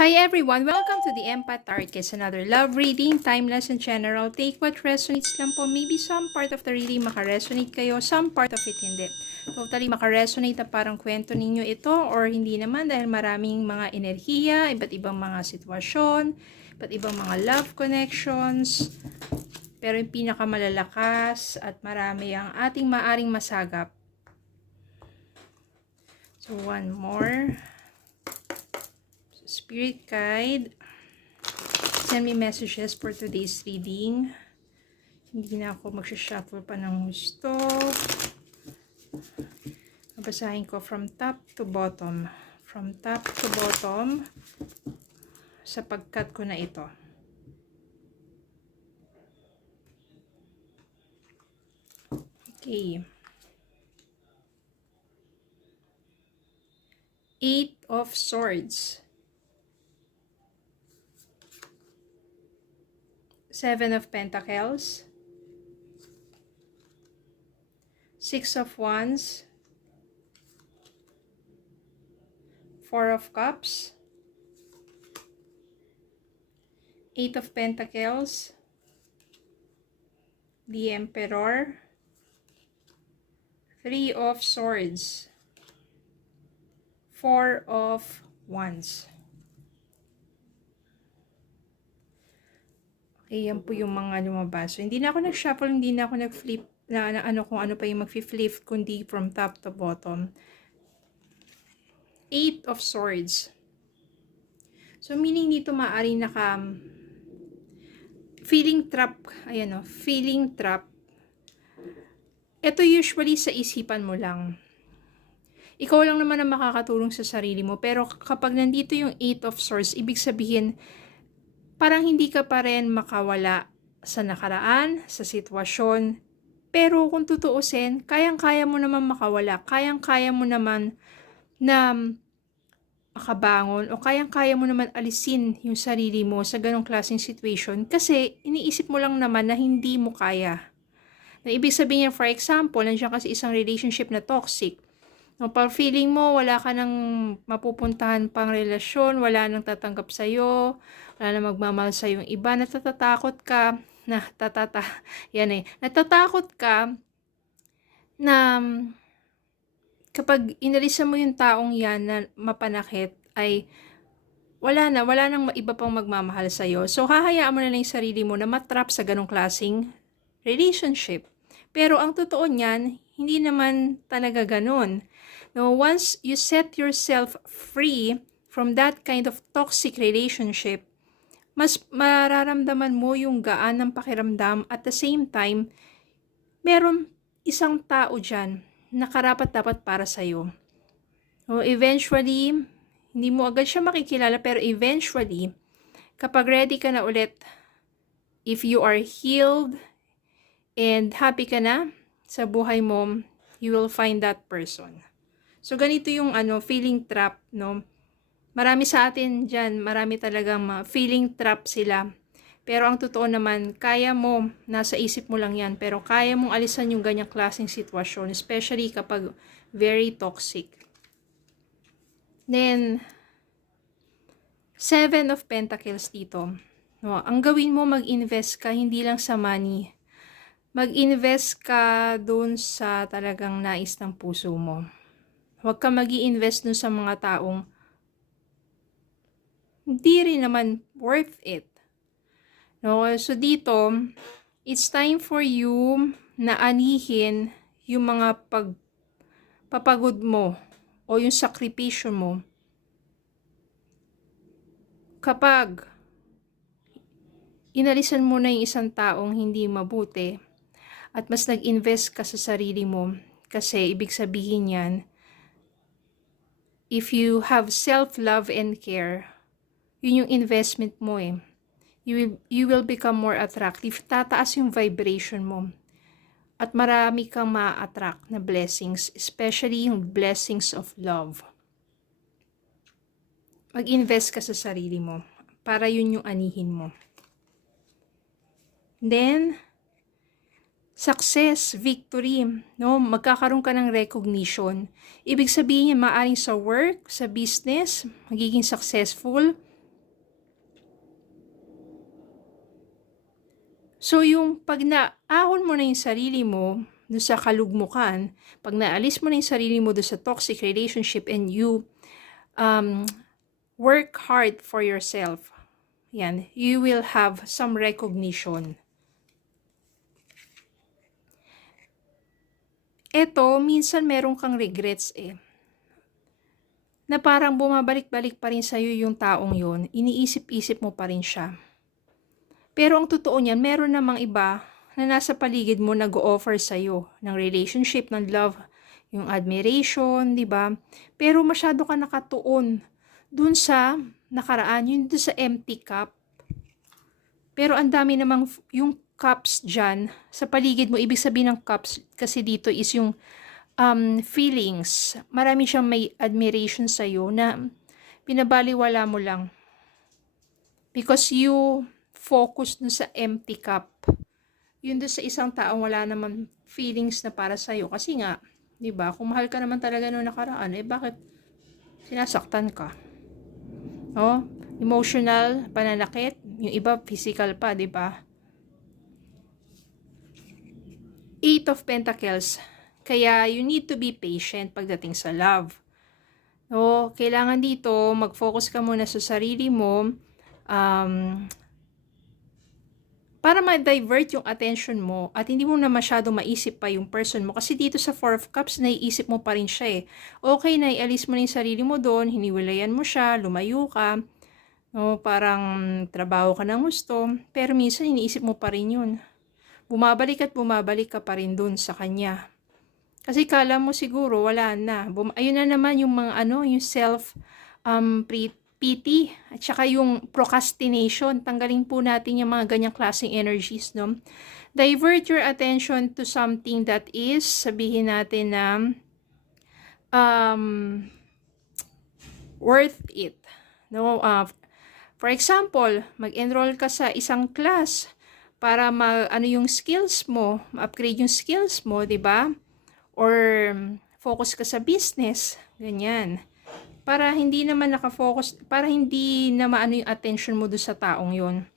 Hi everyone! Welcome to the Empath Arcades, another love reading, timeless and general. Take what resonates lang po. Maybe some part of the reading makaresonate kayo, some part of it hindi. Totally makaresonate na parang kwento ninyo ito or hindi naman dahil maraming mga enerhiya, iba't ibang mga sitwasyon, iba't ibang mga love connections. Pero yung pinakamalalakas at marami ang ating maaring masagap. So one more. Spirit guide, send me messages for today's reading. Hindi na ako magsha-shuffle pa ng gusto. Babasahin ko from top to bottom. From top to bottom sa pagkat ko na ito. Okay. 8 of Swords. 7 of Pentacles, 6 of Wands, 4 of Cups, 8 of Pentacles, the Emperor, 3 of Swords, 4 of Wands. Ayan po yung mga lumabas. So, hindi na ako nag-shuffle, hindi na ako nag-flip na ano kung ano pa yung mag-flip kundi from top to bottom. 8 of Swords. So, meaning dito maaari feeling trap. Ayan o, feeling trap. Ito usually sa isipan mo lang. Ikaw lang naman ang makakatulong sa sarili mo. Pero kapag nandito yung 8 of Swords, ibig sabihin, parang hindi ka pa rin makawala sa nakaraan, sa sitwasyon. Pero kung tutuusin, kayang-kaya mo naman makawala. Kayang-kaya mo naman na makabangon o kayang-kaya mo naman alisin yung sarili mo sa ganong klaseng situation kasi iniisip mo lang naman na hindi mo kaya. Na ibig sabihin niya, for example, nandiyan kasi isang relationship na toxic. No, pag feeling mo, wala ka nang mapupuntahan pang relasyon, wala nang tatanggap sa'yo, wala nang magmamahal sa'yo yung iba, natatakot ka, natatakot ka na kapag inalisan mo yung taong yan na mapanakit, ay wala nang iba pang magmamahal sa'yo. So, hahayaan mo na lang yung sarili mo na matrap sa ganong klaseng relationship. Pero ang totoo niyan, hindi naman talaga ganon. No, once you set yourself free from that kind of toxic relationship, mas mararamdaman mo yung gaan ng pakiramdam at the same time, meron isang tao dyan na karapat-dapat para sa'yo. So, eventually, hindi mo agad siya makikilala pero eventually, kapag ready ka na ulit, if you are healed and happy ka na sa buhay mo, you will find that person. So, ganito yung feeling trap, no? Marami sa atin dyan, marami talagang feeling trap sila. Pero ang totoo naman, kaya mo, nasa isip mo lang yan, pero kaya mong alisan yung ganyang klaseng sitwasyon, especially kapag very toxic. Then, 7 of Pentacles dito. No, ang gawin mo, mag-invest ka, hindi lang sa money. Mag-invest ka dun sa talagang nais ng puso mo. Huwag ka mag-i-invest dun sa mga taong hindi rin naman worth it. No? So dito, it's time for you na anihin yung mga pagpapagod mo o yung sakripisyo mo. Kapag inalisan mo na yung isang taong hindi mabuti at mas nag-invest ka sa sarili mo, kasi ibig sabihin yan, if you have self-love and care, yun yung investment mo eh. You will become more attractive. Tataas yung vibration mo. At marami kang ma-attract na blessings, especially yung blessings of love. Mag-invest ka sa sarili mo para yun yung anihin mo. Then, success, victory, no? Magkakaroon ka ng recognition. Ibig sabihin niya, maaaring sa work, sa business, magiging successful. So, yung pag naahon mo na yung sarili mo doon sa kalugmukan, pag naalis mo na yung sarili mo doon sa toxic relationship and you work hard for yourself, yan, you will have some recognition. Eto, minsan meron kang regrets na parang bumabalik-balik pa rin sa'yo yung taong yon, iniisip-isip mo pa rin siya. Pero ang totoo niyan, meron namang iba na nasa paligid mo nag-o-offer sa'yo ng relationship, ng love, yung admiration, di ba? Pero masyado ka nakatuon dun sa nakaraan, yun dun sa empty cup. Pero ang dami namang yung cups dyan, sa paligid mo, ibig sabihin ng cups, kasi dito is yung feelings. Marami siyang may admiration sa'yo na pinabaliwala mo lang. Because you focus dun sa empty cup. Yun dun sa isang taong wala naman feelings na para sa'yo. Kasi nga, di ba, kung mahal ka naman talaga noong nakaraan, bakit sinasaktan ka? Oh, emotional, pananakit, yung iba physical pa, di ba? Eight of Pentacles. Kaya you need to be patient pagdating sa love. No, kailangan dito mag-focus ka muna sa sarili mo para ma-divert yung attention mo at hindi mo na masyado maisip pa yung person mo. Kasi dito sa Four of Cups, naiisip mo pa rin siya Okay, naialis mo na yung sarili mo doon, hiniwalayan mo siya, lumayo ka, no, parang trabaho ka ng gusto, pero minsan iniisip mo pa rin yun. Bumabalik at bumabalik ka pa rin doon sa kanya. Kasi kala mo siguro wala na. Ayun na naman yung mga yung self pity at saka yung procrastination. Tanggalin po natin yung mga ganyang klaseng energies, no? Divert your attention to something that is, sabihin natin na worth it. No, for example, mag-enroll ka sa isang class para yung skills mo, ma-upgrade yung skills mo, 'di ba? Or focus ka sa business, ganyan. Para hindi naman nakafocus, para hindi na maano yung attention mo doon sa taong yon.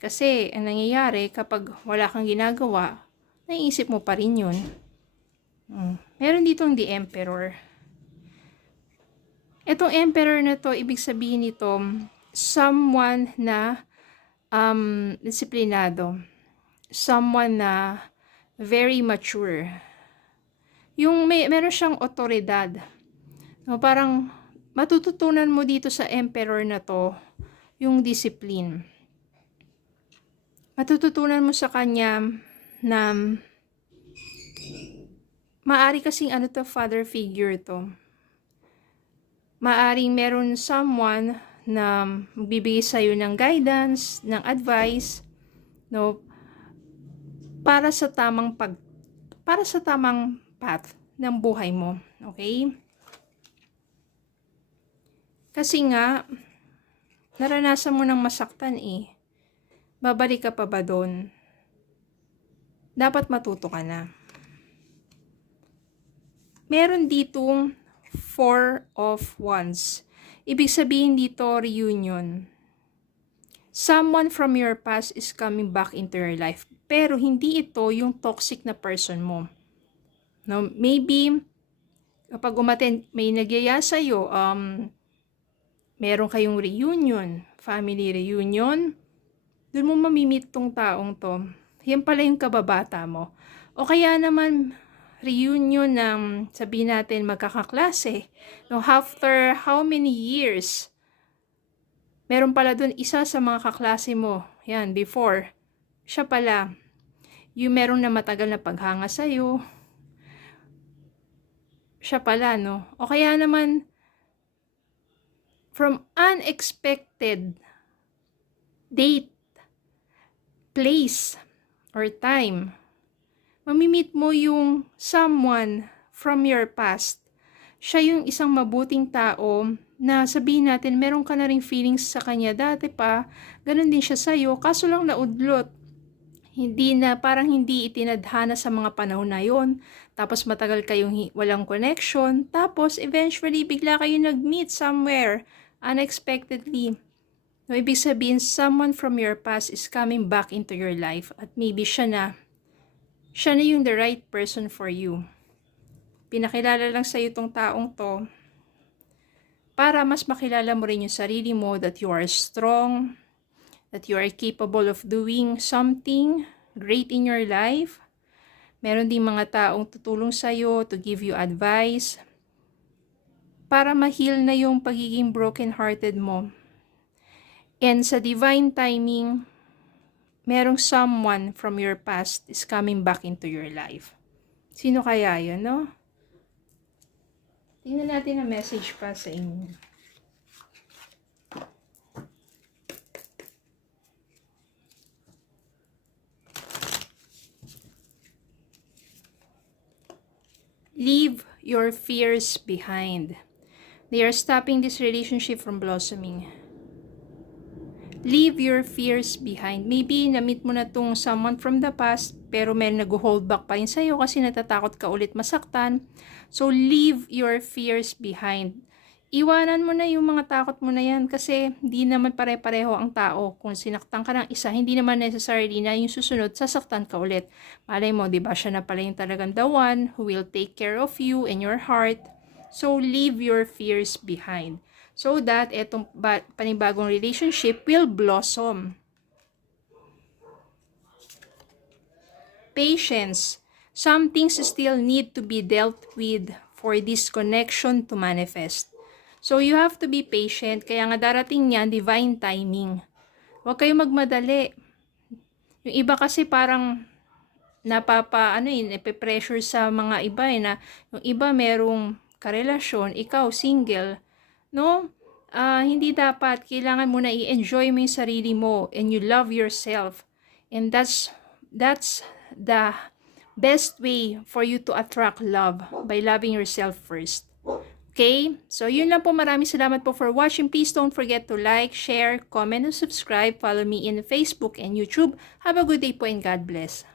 Kasi ang nangyayari kapag wala kang ginagawa, naiisip mo pa rin yun. Meron ditong The Emperor. Etong Emperor na to, ibig sabihin nito, someone na disiplinado. Someone na very mature. Yung meron siyang otoridad. No, parang matututunan mo dito sa Emperor na to yung discipline. Matututunan mo sa kanya na maari kasing father figure to. Maaring meron someone na magbibigay sa'yo ng guidance, ng advice, no, para sa tamang path ng buhay mo. Okay? Kasi nga, naranasan mo ng masaktan Babalik ka pa ba doon? Dapat matuto ka na. Meron ditong Four of Wands. Ibig sabihin dito, reunion. Someone from your past is coming back into your life. Pero hindi ito yung toxic na person mo. No, maybe kapag may nagyaya sa'yo, meron kayong reunion, family reunion, doon mo mamimit tong taong to. Yan pala yung kababata mo. O kaya naman, reunion ng, sabihin natin, magkakaklase. No, after how many years, meron pala doon isa sa mga kaklase mo. Yan, before. Siya pala, yung meron na matagal na paghanga sa'yo, siya pala, no? O kaya naman, from unexpected date, place, or time, mamimit mo yung someone from your past. Siya yung isang mabuting tao na sabihin natin, meron ka na ring feelings sa kanya dati pa, ganun din siya sa'yo, kaso lang naudlot. Parang hindi itinadhana sa mga panahon na yon. Tapos matagal kayong walang connection. Tapos eventually bigla kayong nag-meet somewhere unexpectedly. No, ibig sabihin, someone from your past is coming back into your life at maybe siya na yung the right person for you. Pinakilala lang sa'yo itong taong to para mas makilala mo rin yung sarili mo, that you are strong, that you are capable of doing something great in your life. Meron din mga taong tutulong sa'yo to give you advice para ma-heal na yung pagiging broken-hearted mo. And sa divine timing, merong someone from your past is coming back into your life. Sino kaya yun, no? Tingnan natin ang message pa sa inyo. Leave your fears behind. They are stopping this relationship from blossoming. Leave your fears behind. Maybe na-meet mo na tong someone from the past, pero may nag-hold back pa rin sa'yo kasi natatakot ka ulit masaktan. So, leave your fears behind. Iwanan mo na yung mga takot mo na yan kasi hindi naman pare-pareho ang tao. Kung sinaktan ka ng isa, hindi naman necessarily na yung susunod, sasaktan ka ulit. Malay mo, di ba siya na pala yung talagang the one who will take care of you and your heart. So, leave your fears behind. So that etong panibagong relationship will blossom. Patience. Some things still need to be dealt with for this connection to manifest. So you have to be patient. Kaya nga darating yan, divine timing. Huwag kayo magmadali. Yung iba kasi parang nape-pressure sa mga iba na yung iba merong karelasyon, ikaw single. No? Hindi dapat. Kailangan mo na i-enjoy mo yung sarili mo and you love yourself. And that's the best way for you to attract love by loving yourself first. Okay? So, yun lang po. Maraming salamat po for watching. Please don't forget to like, share, comment, and subscribe. Follow me in Facebook and YouTube. Have a good day po and God bless.